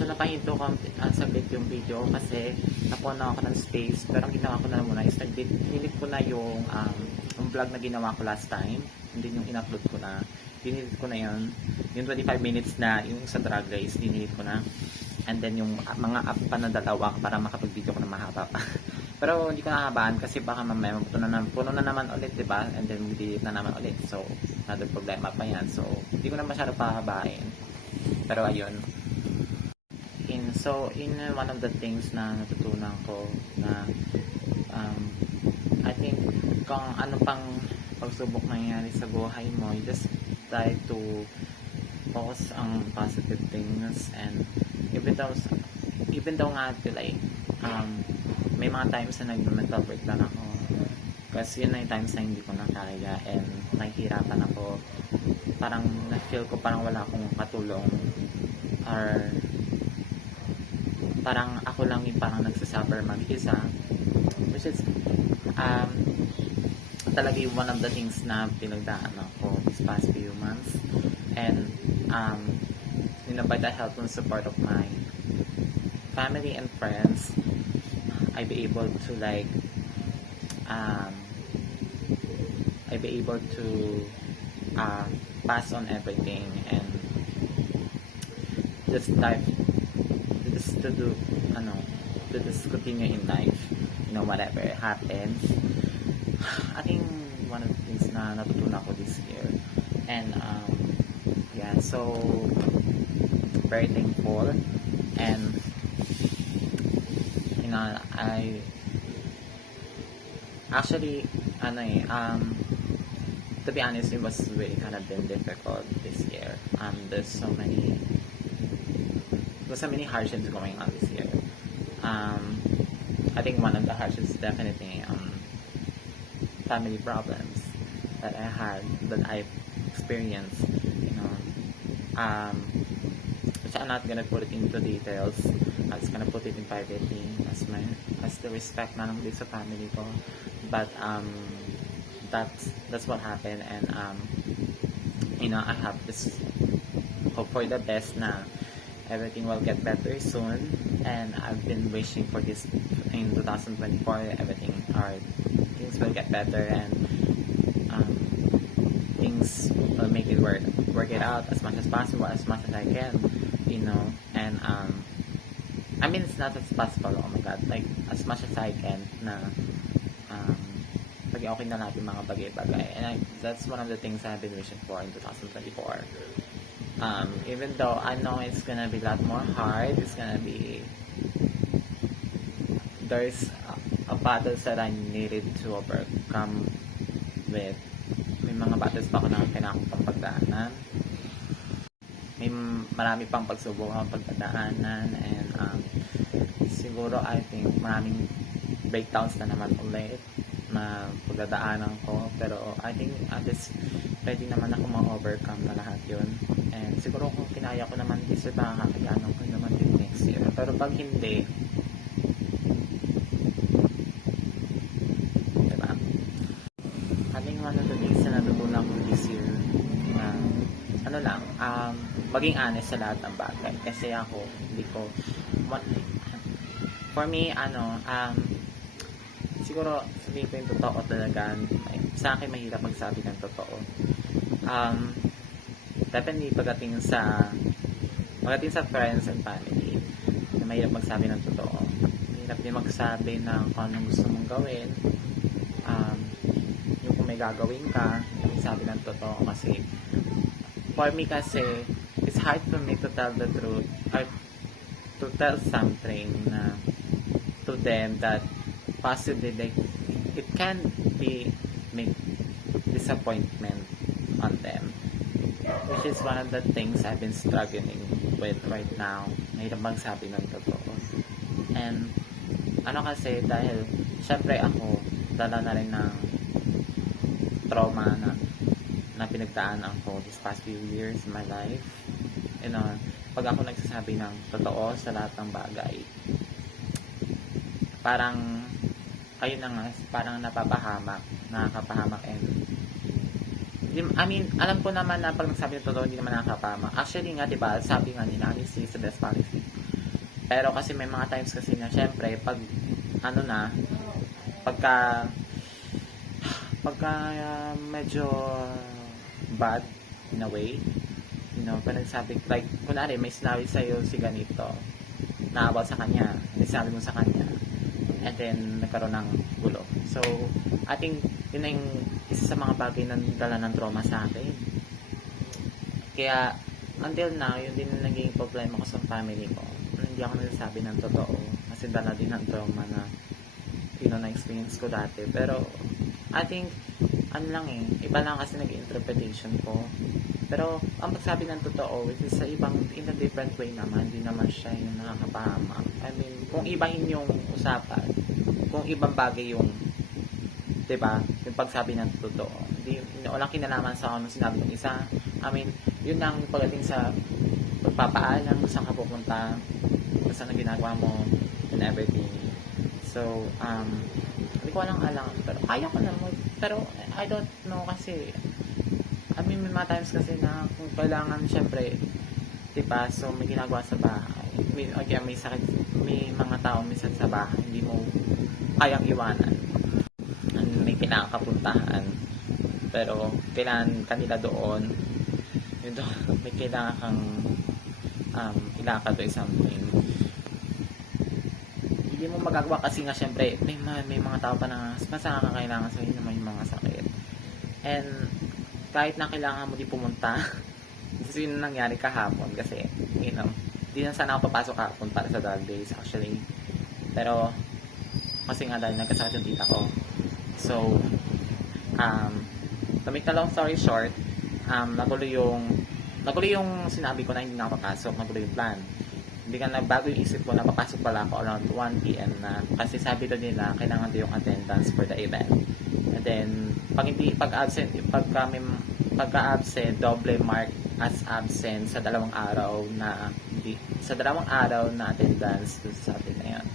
So napahinto ko saglit yung video kasi napuno ako ng space. Pero ang ginawa ko na muna is dinilip ko na yung vlog na ginawa ko last time. Hindi yung in-upload ko na. Dinilip ko na yun. Yung 25 minutes na yung sa drag race, dinilip ko na. And then yung mga up pa na dalawa para makapag-video ko na mahaba pa. Pero hindi ko nahabaan kasi baka mamaya puno na naman ulit, diba? And then mag-delete na naman ulit. So, another problema pa yan. So, hindi ko na masyado pahabain. Pero ayun. In one of the things na natutunan ko na I think kung ano pang pagsubok nangyari sa buhay mo, you just try to focus on positive things. And even though nga like may mga times na nag-mental breakdown ako kasi yun na yung times na hindi ko na kaya and nahihirapan ako, parang na-feel ko parang wala akong katulong or parang ako lang yung parang nagsasuffer mag-isa, which is talaga yung one of the things na pinagdaan ako this past few months. And by the help and support of my family and friends, I be able to pass on everything and just continue in life, whatever happens. I think one of the things na natutunan ko this year. And yeah, so very thankful. And I actually to be honest, it was really kind of been difficult this year. There's so many hardships going on this year. I think one of the hardships is definitely family problems that I experienced, which I'm not gonna put it into details. I'm just gonna put it in privately as the respect na lang din sa family ko. But that's what happened. And I have this hope for the best na everything will get better soon. And I've been wishing for this in 2024. Things will get better, and things will make it work it out as much as possible, as much as I can, and I mean, it's not as possible, oh my god, like as much as I can na pag okay na natin mga bagay-bagay. And that's one of the things I've been wishing for in 2024. Even though I know it's gonna be a lot more hard, there's a battles that I needed to overcome with. May mga battles pa ako na kailangan kong pagdaanan. May marami pang pagsubok ang pagdadaanan. And siguro I think maraming breakdowns na naman ulit na pagdadaanan ko. Pero I think at least ready naman ako ma-overcome na lahat yun. And siguro kung kinaya ko naman this year, makakakayanan ko naman din next year. Pero pag hindi, diba? I think one of the things na natutunan ko this year, maging honest sa lahat ng bagay. Kasi ako, for me, siguro sabihin ko yung totoo talaga. Sa akin mahirap magsabi ng totoo. Definitely pagdating sa friends and family, na mahirap magsabi ng totoo. Mahirap din magsabi ng kung anong gusto mong gawin. Yung kung may gagawin ka, magsabi ng totoo. Kasi for me kasi, it's hard for me to tell the truth or to tell something to them that possibly it can be make disappointment on them, which is one of the things I've been struggling with right now. Mahirap magsabi ng totoo. And kasi dahil syempre ako dala na rin ng trauma na pinagdaanan ko this past few years in my life. Pag ako nagsasabi ng totoo sa lahat ng bagay, parang ayun na nga, parang nakakapahamak. And I mean, alam ko naman na pag nagsabi ng totoo, hindi naman nakakapahamak. Actually nga, diba, sabi nga ni Nancy sa Best Policy, Pero kasi may mga times kasi na syempre pag ano na, pagka medyo bad in a way, you know, pag nagsabi, like, kunwari may sinabi sa'yo si ganito na about sa kanya, sinabi mo sa kanya, and then nagkaroon ng gulo. So I think yun na yung isa sa mga bagay na dala ng trauma sa akin. Kaya until now, yun din yung naging problema ko sa family ko. Hindi ako nagsasabi ng totoo kasi dala din ng trauma na na-experience ko dati. Pero I think ano lang iba lang kasi nag-interpretation ko. Pero ang pagsabi ng totoo, which is sa ibang, in a different way naman, hindi naman siya yung nakakapahamak. I mean, kung ibahin yung usapan, kung ibang bagay yung, diba, yung pagsabi ng totoo, hindi, walang kinalaman sa ano sinabi ng isa. I mean, yun lang pagdating sa pagpapaalam, saan ka pupunta, saan na ginagawa mo, and everything. So, hindi ko alam, pero kaya ko naman, pero I don't know kasi, I mean, may mga times kasi na kung kailangan, syempre, diba, so may ginagawa sa bahay, may sakit, may mga tao minsan sa bahay, hindi mo kayang iwanan, may kinakapuntahan, pero kailangan kanila doon, yun doon, may kailangan kang ilakad o something. Hindi mo magagawa kasi nga syempre may mga tao pa na mas nakakailangan sa inyo naman yung mga sakit. And kahit na kailangan mo di pumunta, kasi yun nangyari kahapon kasi, you know, di na sana ako papasok kahapon para sa dog days actually. Pero kasi nga dahil nagkasakit yung tita ko. So, to make the long story short, nagulo yung sinabi ko na hindi nakapapasok, nagulo yung plan. Hindi ka nagbago yung isip ko na papasok pala ako around 1 p.m. na kasi sabi doon nila kailangan doon yung attendance for the event. And then pag-absent, double mark as absent sa dalawang araw na attendance doon sa atin na yun.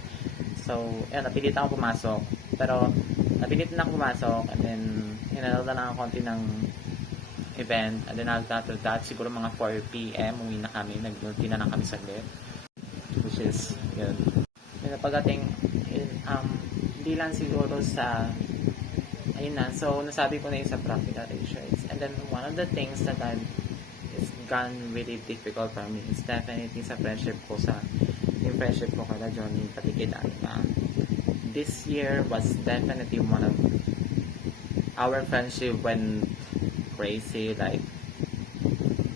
So, yun, napilitan ako pumasok. Pero napilitan ako pumasok and then hinalala na ako konti ng event. And then after that, siguro mga 4 p.m. umuwi na kami, nag-multi na kami saglit. Which is, yun. Yung pagdating, hindi lang siguro sa, ayun na, so nasabi ko na yung sa practical research. And then one of the things that it's gone really difficult for me is definitely sa friendship ko yung friendship ko kala Johnny, pati kay Danica. This year was definitely one of our friendship when crazy, like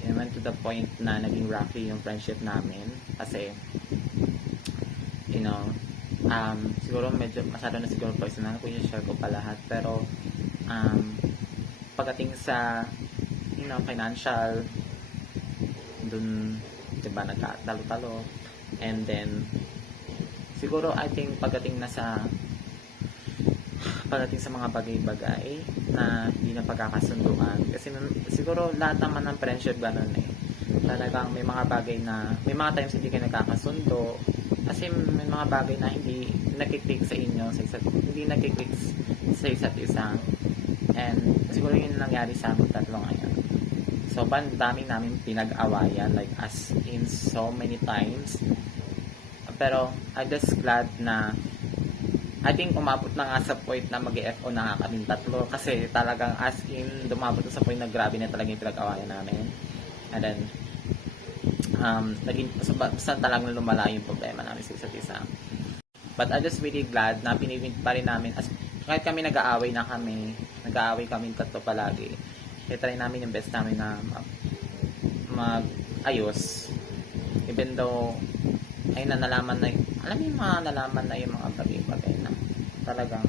it went to the point na naging rocky yung friendship namin kasi you know, siguro medyo masyado na siguro personal kung i-share ko pa lahat, pero pagdating sa you know, financial dun, diba, nagkatalo-talo, and then siguro I think pagdating sa mga bagay-bagay na hindi na pagkakasunduan kasi siguro lahat naman ng friendship ganun talagang may mga bagay na may mga times hindi kayo nagkakasundo kasi may mga bagay na hindi nakiklik sa inyo hindi nakiklik sa isa't isa, and siguro yun nangyari sa amin tatlo ngayon. So daming namin pinag-awayan, like as in so many times, pero I'm just glad na I think umabot na nga sa point na mag-FO na nga kaming tatlo kasi talagang as in dumabot na sa point na grabe na talaga yung pinag-awayan namin. And then naging basta talagang lumala yung problema namin sa isa't isa. But I'm just really glad na pinipint pa rin namin kahit kami nag-aaway kaming tatlo palagi. Kaya try namin yung best namin na mag-ayos. Even though ay nalaman na yung mga bagay-bagay na talagang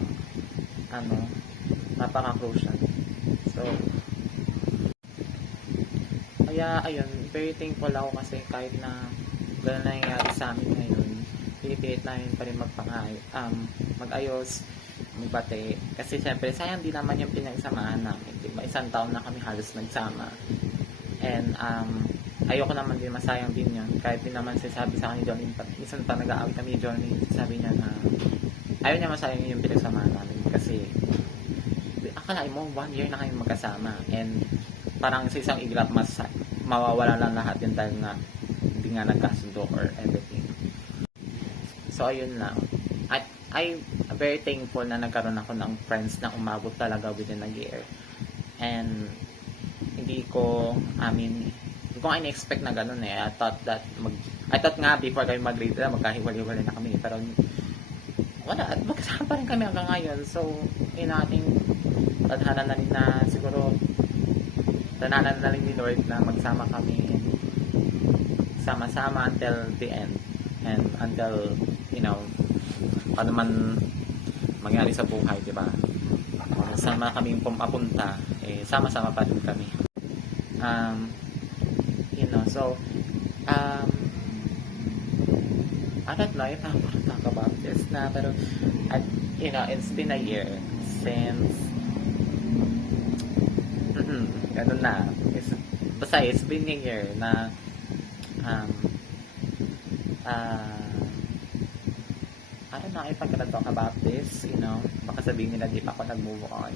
napaka-crucial. So kaya ayun, very thankful ako kasi kahit na gano'n na nangyayari sa amin ngayon, pinipilit namin pa rin mag-ayos, magbate. Kasi syempre, sayang din naman yung pinagsamahan namin. Diba? Isang taon na kami halos nagsama. And ayoko naman din masayang din yun. Kahit din naman sabi sa akin ni Johnny, minsan pa nag-aawit kami ni Johnny, sabi niya na ayaw niya masayang yung pinagsamahan namin. Kasi akalain mo, 1 year na kami magkasama. And parang sa isang iglap mawawala lang lahat yun dahil nga hindi nga nagkasundo or everything. So, ayun lang. At I'm very thankful na nagkaroon ako ng friends na umabot talaga within a year. And hindi ko, hindi ko in-expect na ganun eh. I thought nga before kami mag-grade na magkahiwalay-hiwalay na kami. Pero wala, at magkasama pa rin kami hanggang ngayon. So, yun ating tadhana na rin na siguro tadhana na rin ni Lord na magsama kami sama-sama until the end. And until, paano man mangyari sa buhay, di ba? Sama kami pumapunta, sama-sama pa rin kami. So, I don't know if I want to talk about this na, pero, it's been a year since, ganun na. Basta, it's been a year na, I don't know if I'm gonna talk about this, baka sabihin nila di pa ako nag-move on.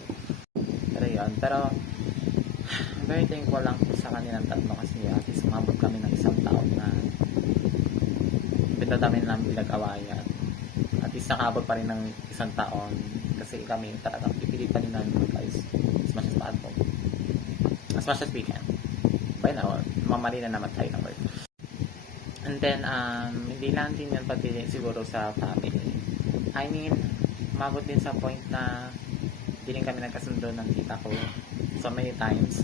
Pero yun, I'm very thankful lang po sa kanilang tatlo kasi at least umabot kami ng isang taon na pinatami lang pinag-awayan. At least nakabot pa rin ng isang taon kasi kami talagang pipilit pa rin namin guys as much as possible. As much as we can. By now, mamali na naman tayo ng work. And then, hindi lang din yan pati siguro sa family. I mean, umabot din sa point na hindi rin kami nagkasundo ng tita ko so many times.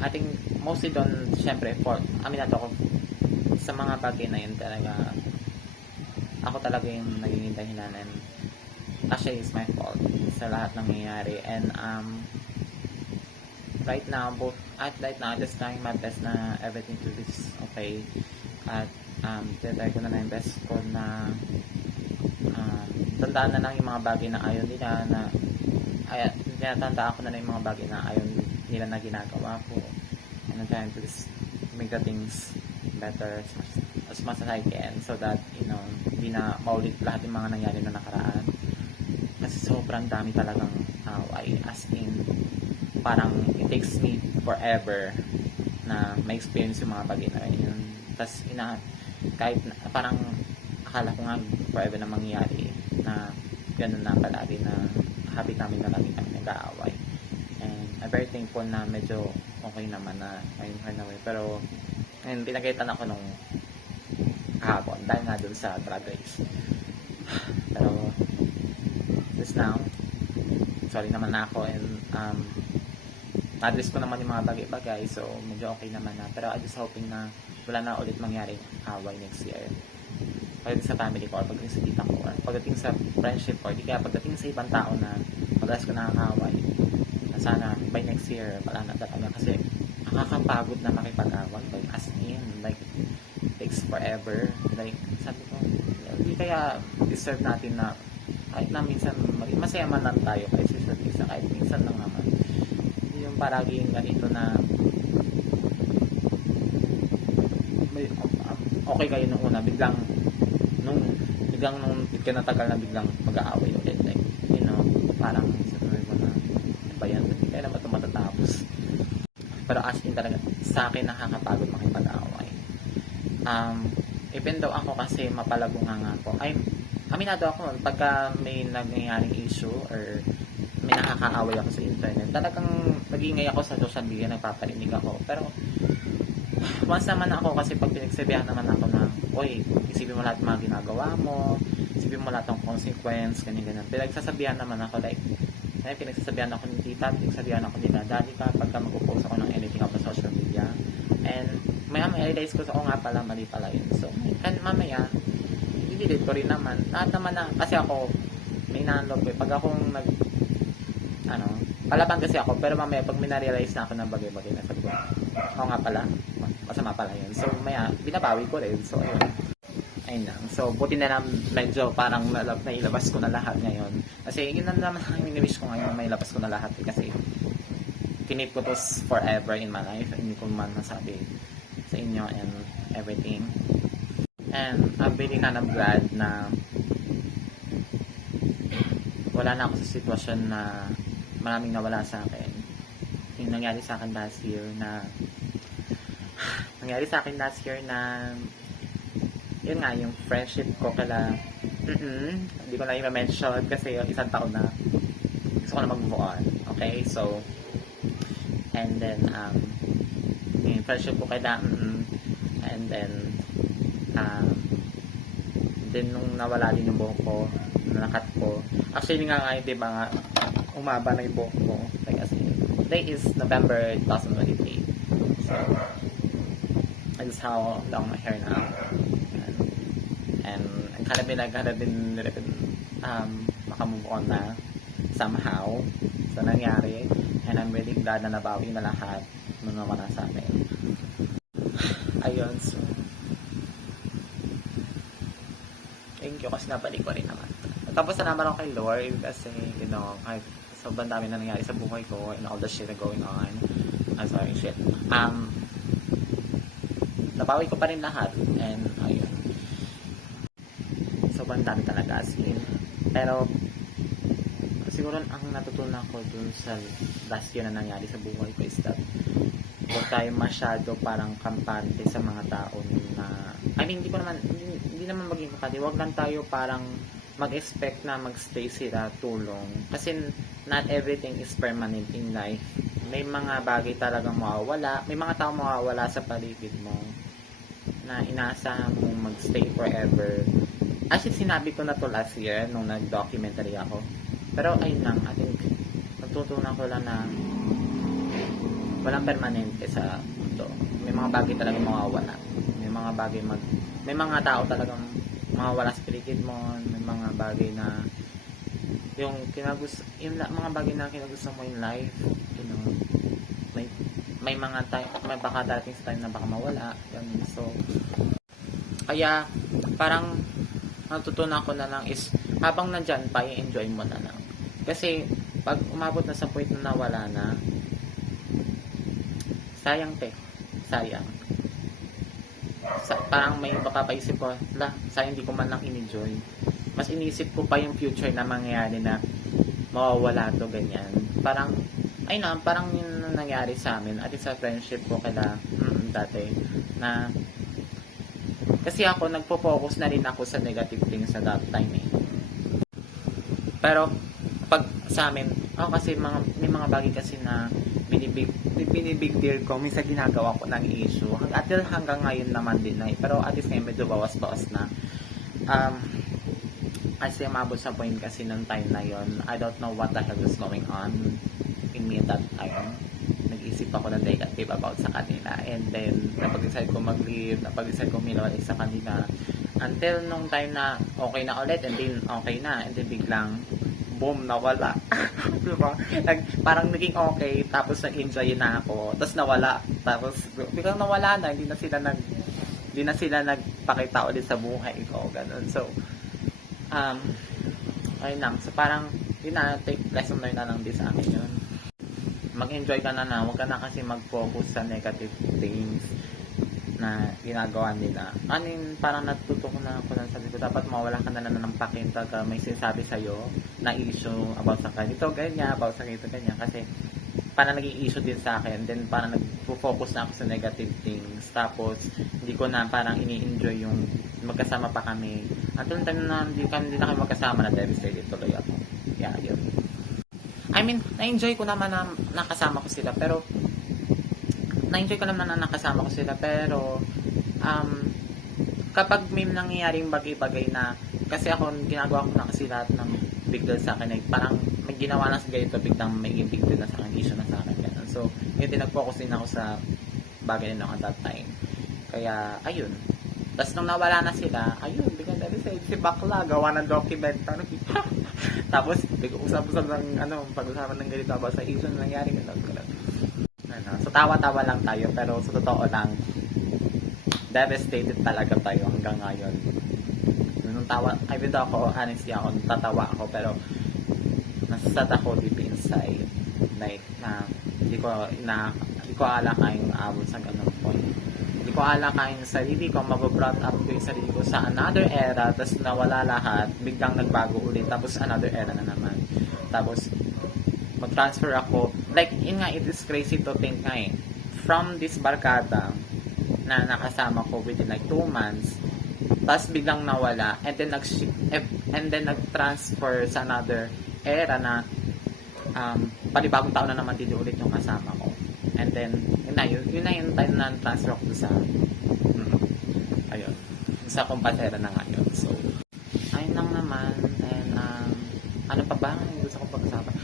I think mostly doon, syempre, aminado ako sa mga bagay na yun talaga. Ako talaga yung naging dahilan and actually it's my fault sa lahat ng nangyayari. And right now, I'm just trying my best na everything to be okay. At tinatry ko na yung best ko na tandaan na lang yung mga bagay na ayaw nila na tinatandaan ko na lang yung mga bagay na ayaw nila na ginagawa ko. And I'm trying to just make the things better as much as I can so that, hindi na maulit lahat yung mga nangyari na nakaraan. Kasi sobrang dami talagang away. As in, parang it takes me forever na ma-experience yung mga bagay na yun. Tapos, kahit parang akala ko nga forever na mangyayari na ganun na palagi na habit namin na lagi kami nag-aaway. And I'm very thankful na medyo okay naman na ngayon away. Pero, pinagalitan ako nung kahapon dahil nga dun sa drag race. Pero, just now, sorry naman na ako and na-address ko naman yung mga bagay-bagay so medyo okay naman na. Pero I'm just hoping na wala na ulit mangyari away next year. Pagdating sa family ko or pagdating sa tita ko or pagdating sa friendship ko, di kaya pagdating sa ibang tao na madalas ko nakakaway. Sana by next year wala na talaga kasi nakakapagod na makipag-away. Like as in, like takes forever. Like sabi ko, hindi kaya deserve natin na kahit na minsan maging masaya man lang tayo kahit sa kahit minsan lang naman. Yung paraging ganito na may, okay kayo nung una biglang nung natagal na biglang mag-aaway ulit like parang sabi mo na ba yan hindi kaya naman ito matatapos pero as in talaga sa akin nakakapagod makipag-aaway. Even though ako kasi mapalago nga ako aminado ako pagka may nangyayaring issue or may nakakaaway ako sa internet talagang nag-iingay ako sa social media nagpaparinig ako pero once naman ako kasi pag pinagsabihan naman ako na oy isipin mo lahat ng mga ginagawa mo isipin mo lahat ng consequence ganyan pinagsasabihan naman ako like pinagsasabihan ako ni tita pinagsasabihan ako nila dati ka pagka mag-post ako ng anything ako sa social media and maya realize ko sa nga pala mali pala yun so and mamaya i-delete ko rin naman lahat naman na kasi ako may nanlog pag akong palaban kasi ako pero mamaya pag minarealize na ako ng bagay-bagay na sabi ko ako nga pala masama pala yun so maya binabawi ko rin so ayun lang so buti na lang medyo parang nailabas ko na lahat ngayon kasi yun na naman ang iniwish ko ngayon may labas ko na lahat kasi kinip ko to forever in my life hindi ko man nasabi sa inyo and everything and I'm really kind of glad na wala na ako sa sitwasyon na maraming nawala sa akin yung nangyari sa akin last year na yun nga, yung friendship ko kala, hindi ko na i-mention kasi yung isang taon na gusto ko na mag-move on. Okay, so, and then, yung friendship ko kala, and then, then nung nawala din yung buhok ko, nakat ko, actually nga nga, di ba nga, umaba na yung buhok ko, like as in, today is November 2023, so, that's how long my hair now, and kind of been makamove on na somehow sa nangyari, and I'm really glad na nabawi na lahat nung nawala sa amin. Ayun, so thank you kasi nabalik ko rin naman. Tapos salamat ako kay Lord kasi, you know, kahit sobrang dami na nangyari sa buhay ko and all the shit na going on. I'm sorry, shit. Nabawi ko pa rin lahat and ayun. Sobrang dami talaga as in. Pero siguro ang natutunan ko dun sa last year na nangyari sa buhay ko is that huwag tayo masyado parang kampante sa mga tao na, I mean, hindi naman maging kampante, huwag lang tayo parang mag-expect na magstay sila tulong. Kasi not everything is permanent in life. May mga bagay talagang mawawala, may mga tao mawawala sa paligid mo na inaasahan mo magstay forever. Actually, sinabi ko na to last year nung nag-documentary ako. Pero ayun lang, I think natutunan ko lang na walang permanente sa mundo. May mga bagay talagang mawawala. May mga tao talagang mawawala sa paligid mo. May mga bagay na yung mga bagay na kinagusto mo in life, you know, may mga time, may baka darating sa time na baka mawala. Ganun. So, kaya parang natutunan ko na lang is habang nandyan pa, i-enjoy mo na lang. Kasi pag umabot na sa point na nawala na, sayang. Parang may baka paisip ko, sayang hindi ko man lang in-enjoy. Mas inisip ko pa yung future na mangyayari na mawawala to, ganyan. Parang yun nangyari sa amin at sa friendship ko kala dati na kasi ako nagpo-focus na rin ako sa negative things sa that time eh. Pero pag sa amin, kasi may mga bagay kasi na binibig deal ko, minsan ginagawa ko ng issue. Hanggang ngayon naman din na pero at least ngayon medyo bawas-bawas na. Kasi umabot sa point kasi ng time na yon, I don't know what the hell is going on in me at that time. Nag-isip ako ng negative about sa kanila, and then napag-decide ko mag-leave, napag-decide ko minawalik sa kanila until nung time na okay na ulit, and then okay na, and then biglang boom, nawala. Diba? Parang naging okay, tapos nag-enjoy na ako, tapos nawala, tapos biglang nawala na, hindi na sila nagpakita ulit sa buhay ko, ganun. So ayun lang, so parang yun na, take lesson learned na lang din sa akin yun. Mag-enjoy ka na, huwag ka na kasi mag-focus sa negative things na ginagawa nila. Parang natuto ko na ako ng sabi ko, dapat mawala ka na ng pakin pag may sinasabi sa'yo na issue about sa ganito, ganyan, about sa ganito, ganyan. Kasi parang naging issue din sa akin. Then parang nag-focus na ako sa negative things. Tapos hindi ko na parang ini-enjoy yung magkasama pa kami. Until time na hindi na kami magkasama, na devastated tuloy ako. Yeah, yun. I mean, na-enjoy ko naman na nakasama ko sila, pero kapag may nangyayaring bagay-bagay na, kasi ako ginagawa ko na kasi lahat ng big deal sa akin, parang may ginawa na sa ganito, biglang may big deal na sa akin, issue na sa akin, ganun. So yun din, nag-focus din ako sa bagay na at that time. Kaya ayun, tapos nung nawala na sila, ayun, biglang si bakla gawa ng documentary. Tapos pag-usapan ng ganito about sa issue na nangyari, ganun. So tawa-tawa lang tayo, pero sa totoo lang, devastated talaga tayo hanggang ngayon. Nung honestly ako, tatawa ako, pero nasasad ako deep inside, like hindi ko alakain abot sa ganung point. Hindi ko alakain sa sarili ko, mababrought up ko yung sarili ko sa another era, tapos nawala lahat, biglang nagbago ulit, tapos another era na naman. Tapos mag-transfer ako, like, yun nga, it is crazy to think nga from this barkada na nakasama ko within like 2 months, Tapos biglang nawala, and then nag-transfer sa another era na panibagong taon na naman din ulit yung kasama ko. And then, yun na yung time na transfer ko sa ayun, sa kumpatera na ngayon. So, ayun lang naman. And, ano pa ba yung gusto kong pag-usapan?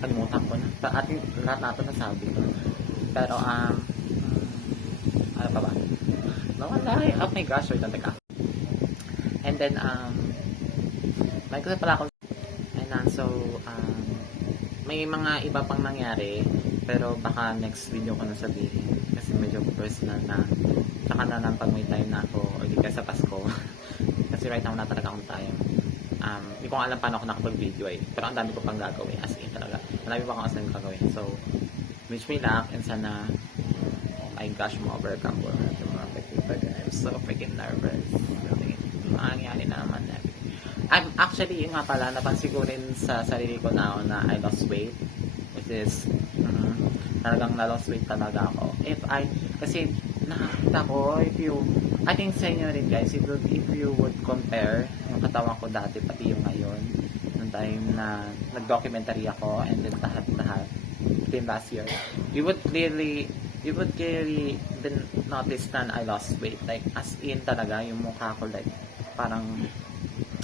Kalimutan ko na. Ating lahat nato nasabi ko. Pero, ano pa ba? Nawala eh. Oh my gosh, wait lang, teka. And then, may gusto pala ako. And so, may mga iba pang nangyari, pero baka next video ko na sabihin. Kasi medyo personal na. Tsaka na lang pag may time na ako, o di kaya sa Pasko. Kasi right now, na talaga akong time. Hindi ko alam paano ako nakapag-video eh. Pero ang dami ko pang gagawin. As in talaga. Marami pa akong asahin gagawin. So, wish me luck and sana, oh my gosh, ma-overcome ko na ito mga pagkipag. I'm so freaking nervous. Nangyari na naman. I'm actually, yung nga pala, napansin ko rin sa sarili ko na I lost weight. Which is, talagang na-lost weight talaga ako. Kasi nakakita ko, I think sa inyo rin guys, if you would compare yung katawan ko dati, pati yung ngayon, nung time na nag-documentary ako, and then lahat, within last year, you would clearly then notice na I lost weight. Like, as in talaga, yung mukha ko, like, parang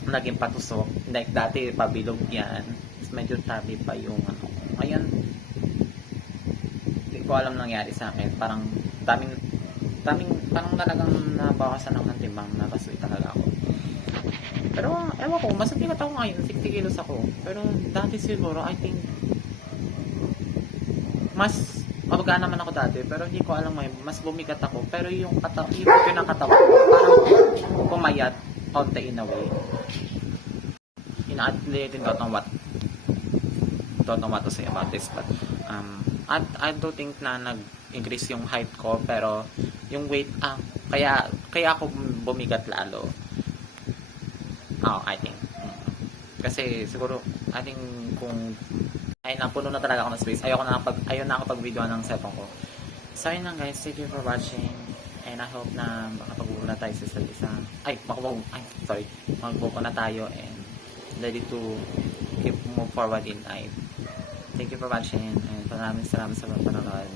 naging patusok. Like, dati, pabilog yan. Medyo chubby pa yung ano. Ngayon, hindi ko alam nangyari sa akin. Parang, parang talagang nabawasan ng timbang na kasoy talaga ako. Pero, ewan ko, mas nabigat ako ngayon, 60 kilos ako. Pero, dati siguro, I think, mas mabaga naman ako dati, pero hindi ko alam ngayon, mas bumigat ako. Pero yung pinakatawa ko, parang pumayat, konti in a way. I don't know what to say about this, but I do think na nag-increase yung height ko, pero yung weight, kaya ako bumigat lalo. I think. Kasi siguro, I think kung napuno na talaga ako ng space, ayaw na ako pag-video ng cellphone ko. So yun lang guys, thank you for watching. And I hope na makapag-upo na tayo sa isa. Mag-upo na tayo and ready to move forward in life. Thank you for watching and maraming salamat sa panonood.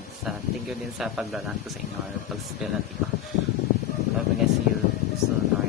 Thank you din sa pag-rant ko sa inyo or pag-spill natin ko. Hope you guys see you soon or